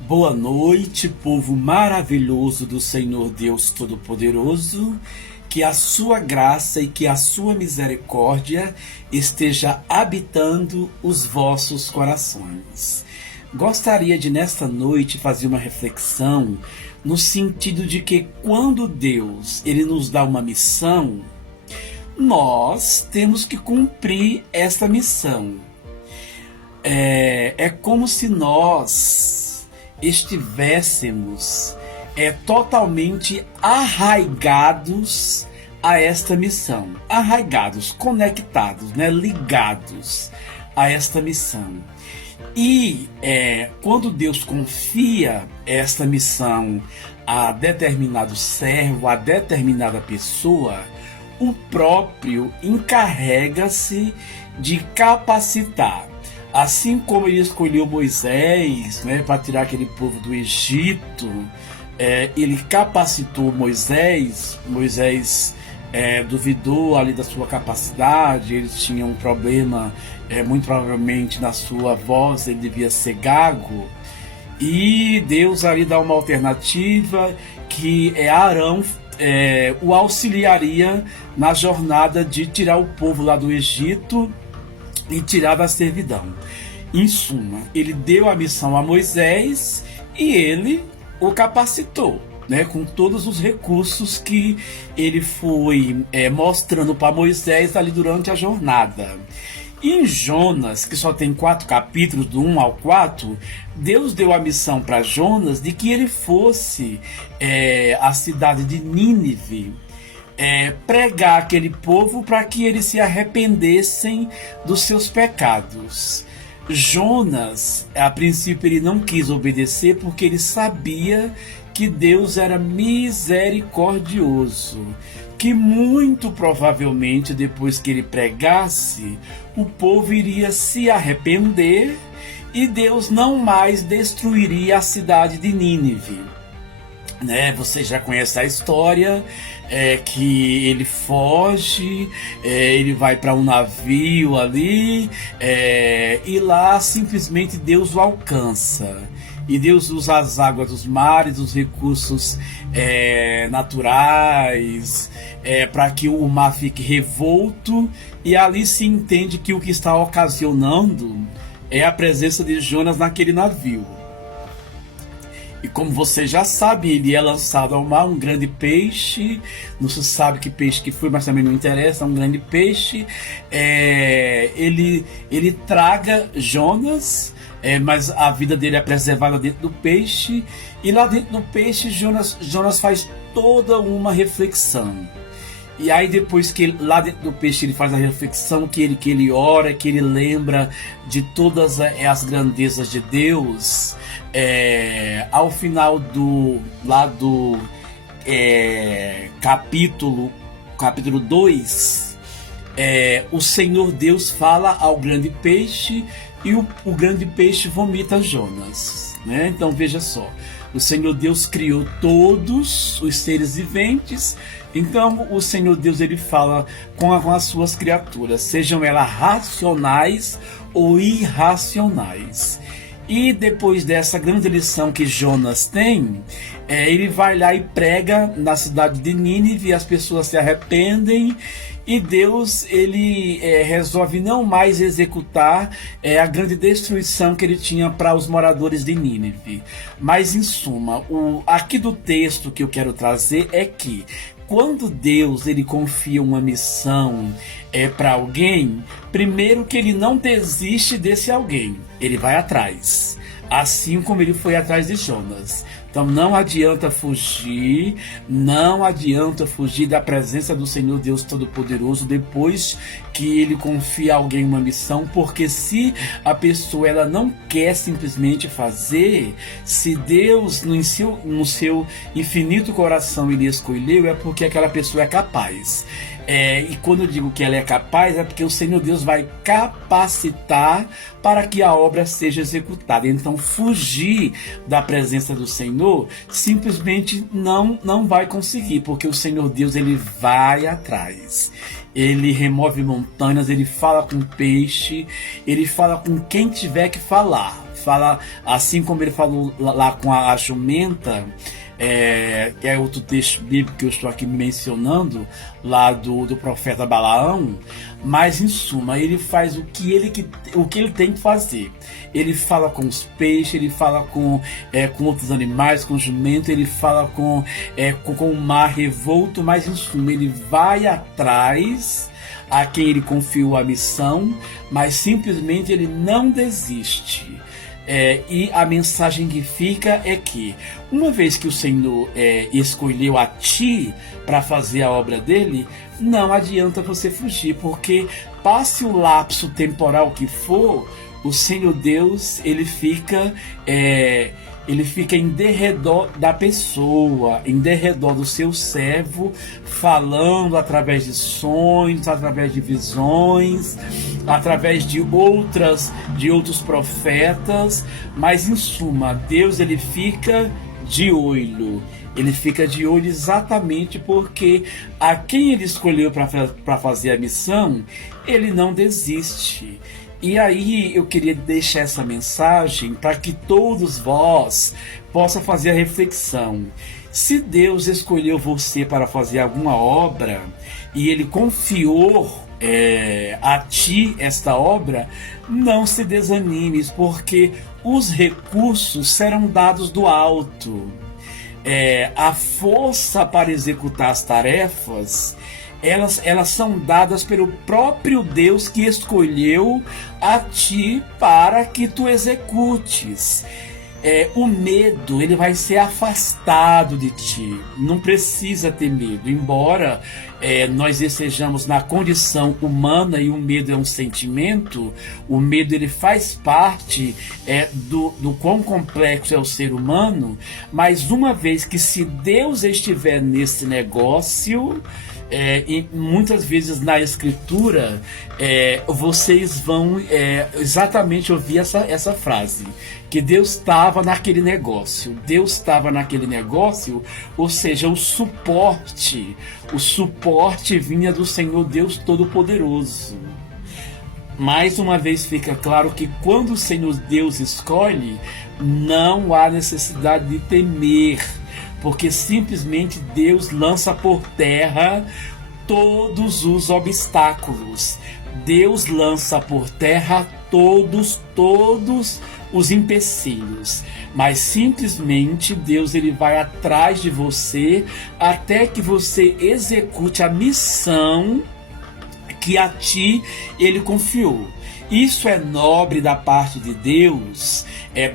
Boa noite, povo maravilhoso do Senhor Deus Todo-Poderoso. Que a sua graça e que a sua misericórdia esteja habitando os vossos corações. Gostaria de nesta noite fazer uma reflexão no sentido de que quando Deus ele nos dá uma missão, nós temos que cumprir esta missão. É como se nós estivéssemos totalmente arraigados a esta missão, arraigados, conectados, né, ligados a esta missão. E quando Deus confia esta missão a determinado servo, a determinada pessoa, o próprio encarrega-se de capacitar. Assim como ele escolheu Moisés, né, para tirar aquele povo do Egito, ele capacitou Moisés. Moisés duvidou ali da sua capacidade, ele tinha um problema, muito provavelmente na sua voz, ele devia ser gago. E Deus ali dá uma alternativa que Arão o auxiliaria na jornada de tirar o povo lá do Egito e tirar da servidão. Em suma, ele deu a missão a Moisés e ele o capacitou, né, com todos os recursos que ele foi mostrando para Moisés ali durante a jornada. E em Jonas, que só tem 4 capítulos, do 1 ao 4, Deus deu a missão para Jonas de que ele fosse à cidade de Nínive, pregar aquele povo para que eles se arrependessem dos seus pecados. Jonas, a princípio, ele não quis obedecer porque ele sabia que Deus era misericordioso, que muito provavelmente depois que ele pregasse, o povo iria se arrepender e Deus não mais destruiria a cidade de Nínive. Você já conhece a história, que ele foge, ele vai para um navio ali, e lá simplesmente Deus o alcança. E Deus usa as águas dos mares, os recursos naturais, para que o mar fique revolto, e ali se entende que o que está ocasionando é a presença de Jonas naquele navio. E como você já sabe, ele é lançado ao mar, um grande peixe. Não se sabe que peixe que foi, mas também não interessa, um grande peixe. Ele traga Jonas, mas a vida dele é preservada dentro do peixe. E lá dentro do peixe, Jonas faz toda uma reflexão. E aí depois que lá dentro do peixe ele faz a reflexão, que ele ora, que ele lembra de todas as grandezas de Deus, ao final do capítulo 2, o Senhor Deus fala ao grande peixe e o grande peixe vomita Jonas, né? Então veja só, o Senhor Deus criou todos os seres viventes. Então o Senhor Deus ele fala com as suas criaturas, sejam elas racionais ou irracionais. E depois dessa grande lição que Jonas tem, ele vai lá e prega na cidade de Nínive, as pessoas se arrependem e Deus ele resolve não mais executar a grande destruição que ele tinha para os moradores de Nínive. Mas em suma, aqui do texto que eu quero trazer é que quando Deus ele confia uma missão para alguém, primeiro que ele não desiste desse alguém, ele vai atrás, assim como ele foi atrás de Jonas. Então não adianta fugir da presença do Senhor Deus Todo-Poderoso depois que ele confia a alguém uma missão, porque se a pessoa ela não quer simplesmente fazer, se Deus no seu infinito coração ele escolheu, é porque aquela pessoa é capaz. E quando eu digo que ela é capaz, é porque o Senhor Deus vai capacitar para que a obra seja executada. Então fugir da presença do Senhor simplesmente não vai conseguir, porque o Senhor Deus ele vai atrás. Ele remove montanhas, ele fala com peixe, ele fala com quem tiver que falar. fala, assim como ele falou lá com a jumenta, que é outro texto bíblico que eu estou aqui mencionando, lá do profeta Balaão. Mas em suma, ele faz o que ele tem que fazer. Ele fala com os peixes, ele fala com outros animais, com o jumento, ele fala com o mar revolto, mas em suma, ele vai atrás a quem ele confiou a missão, mas simplesmente ele não desiste. E a mensagem que fica é que, uma vez que o Senhor escolheu a ti para fazer a obra dele, não adianta você fugir, porque passe o lapso temporal que for, o Senhor Deus ele fica em derredor da pessoa, em derredor do seu servo, falando através de sonhos, através de visões, através de outros profetas. Mas em suma, Deus ele fica de olho. Ele fica de olho exatamente porque a quem ele escolheu para fazer a missão, ele não desiste. E aí eu queria deixar essa mensagem para que todos vós possam fazer a reflexão. Se Deus escolheu você para fazer alguma obra e ele confiou a ti esta obra, não se desanimes, porque os recursos serão dados do alto. A força para executar as tarefas, elas são dadas pelo próprio Deus que escolheu a ti para que tu executes. O medo ele vai ser afastado de ti. Não precisa ter medo. Embora nós estejamos na condição humana e o medo é um sentimento, o medo ele faz parte do quão complexo é o ser humano. Mas uma vez que se Deus estiver nesse negócio, e muitas vezes na escritura vocês vão exatamente ouvir essa frase, que Deus estava naquele negócio. Deus estava naquele negócio, ou seja, o suporte vinha do Senhor Deus Todo-Poderoso. Mais uma vez fica claro que quando o Senhor Deus escolhe, não há necessidade de temer, porque simplesmente Deus lança por terra todos os obstáculos. Deus lança por terra todos os empecilhos, mas simplesmente Deus ele vai atrás de você até que você execute a missão que a ti ele confiou. Isso é nobre da parte de Deus,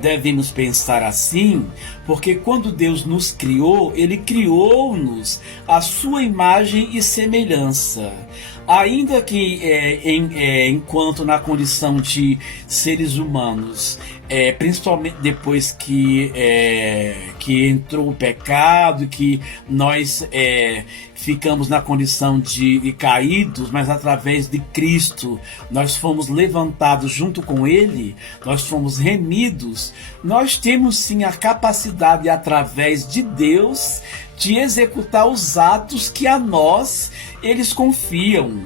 devemos pensar assim, porque quando Deus nos criou, ele criou-nos à sua imagem e semelhança. Ainda que enquanto na condição de seres humanos, principalmente depois que entrou o pecado, que nós ficamos na condição de caídos, mas através de Cristo nós fomos levantados junto com Ele, nós fomos remidos. Nós temos sim a capacidade, através de Deus, de executar os atos que a nós eles confiam.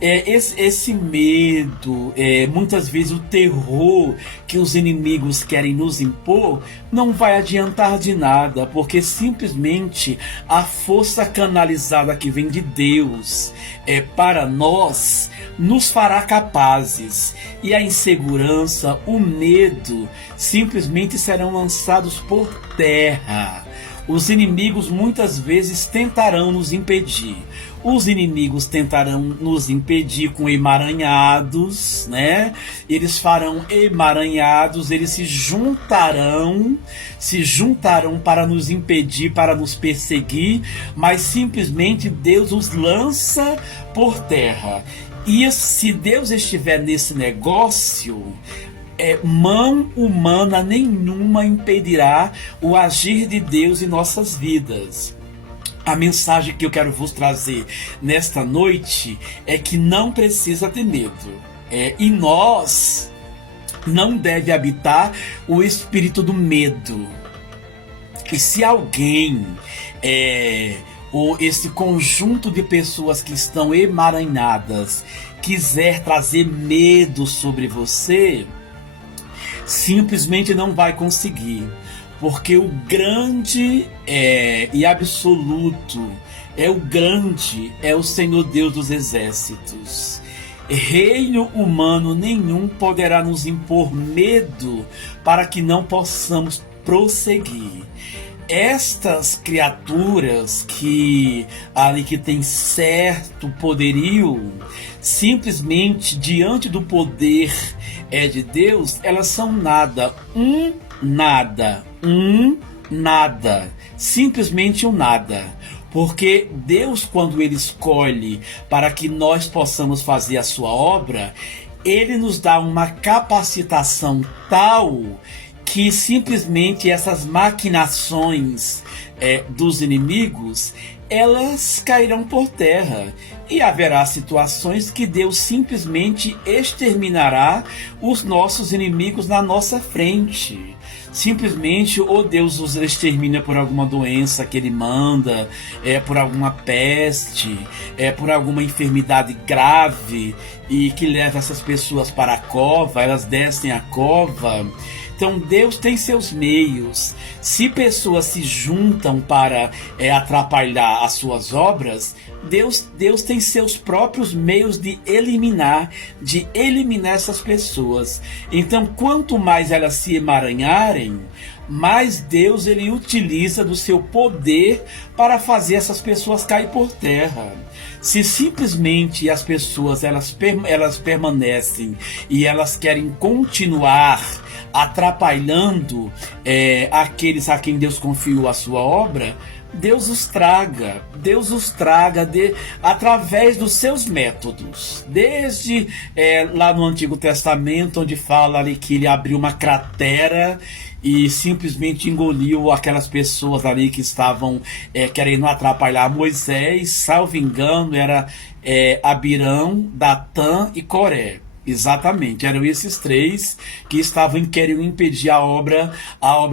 Esse medo, muitas vezes o terror que os inimigos querem nos impor, não vai adiantar de nada, porque simplesmente a força canalizada que vem de Deus para nós nos fará capazes, e a insegurança, o medo simplesmente serão lançados por terra. Os inimigos muitas vezes tentarão nos impedir. Os inimigos tentarão nos impedir com emaranhados, né? Eles farão emaranhados, eles se juntarão para nos impedir, para nos perseguir, mas simplesmente Deus os lança por terra. E se Deus estiver nesse negócio, mão humana nenhuma impedirá o agir de Deus em nossas vidas. A mensagem que eu quero vos trazer nesta noite é que não precisa ter medo. Em nós não deve habitar o espírito do medo. E se alguém, ou esse conjunto de pessoas que estão emaranhadas, quiser trazer medo sobre você, simplesmente não vai conseguir, porque o grande e absoluto é o Senhor Deus dos exércitos. Reino humano nenhum poderá nos impor medo para que não possamos prosseguir. Estas criaturas que têm certo poderio, simplesmente diante do poder de Deus, elas são nada, nada, simplesmente um nada. Porque Deus, quando Ele escolhe para que nós possamos fazer a sua obra, Ele nos dá uma capacitação tal que simplesmente essas maquinações dos inimigos, elas cairão por terra. E haverá situações que Deus simplesmente exterminará os nossos inimigos na nossa frente. Simplesmente, ou Deus os extermina por alguma doença que Ele manda, por alguma peste, por alguma enfermidade grave e que leva essas pessoas para a cova, elas descem a cova. Então Deus tem seus meios. Se pessoas se juntam para atrapalhar as suas obras, Deus tem seus próprios meios de eliminar essas pessoas. Então, quanto mais elas se emaranharem, mais Deus ele utiliza do seu poder para fazer essas pessoas cair por terra. Se simplesmente as pessoas elas permanecem e elas querem continuar atrapalhando aqueles a quem Deus confiou a sua obra, Deus os traga através dos seus métodos. Desde lá no Antigo Testamento, onde fala ali que ele abriu uma cratera e simplesmente engoliu aquelas pessoas ali que estavam querendo atrapalhar Moisés. Salvo engano, era Abirão, Datã e Coré. Exatamente, eram esses três que queriam impedir a obra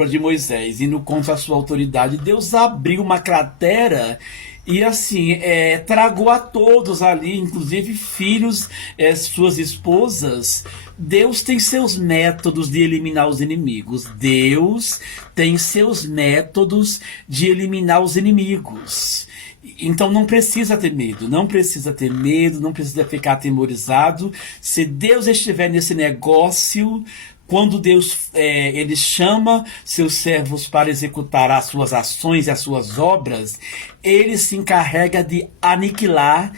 de Moisés, indo contra a sua autoridade. Deus abriu uma cratera e assim, tragou a todos ali, inclusive filhos, suas esposas. Deus tem seus métodos de eliminar os inimigos. Deus tem seus métodos de eliminar os inimigos. Então não precisa ter medo, não precisa ficar atemorizado. Se Deus estiver nesse negócio, quando Deus ele chama seus servos para executar as suas ações e as suas obras, ele se encarrega de aniquilar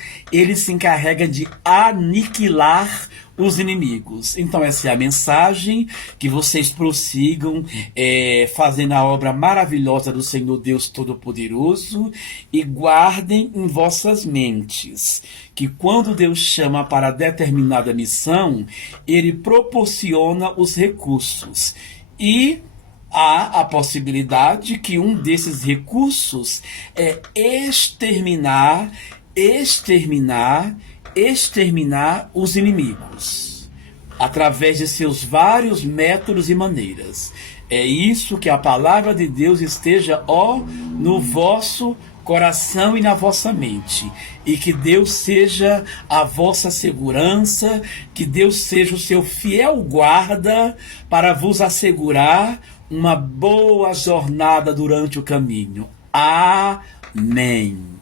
os inimigos. Então essa é a mensagem, que vocês prossigam fazendo a obra maravilhosa do Senhor Deus Todo-Poderoso, e guardem em vossas mentes que quando Deus chama para determinada missão, Ele proporciona os recursos, e há a possibilidade que um desses recursos é exterminar os inimigos, através de seus vários métodos e maneiras. É isso que a palavra de Deus esteja no vosso coração e na vossa mente, e que Deus seja a vossa segurança, que Deus seja o seu fiel guarda para vos assegurar uma boa jornada durante o caminho. Amém.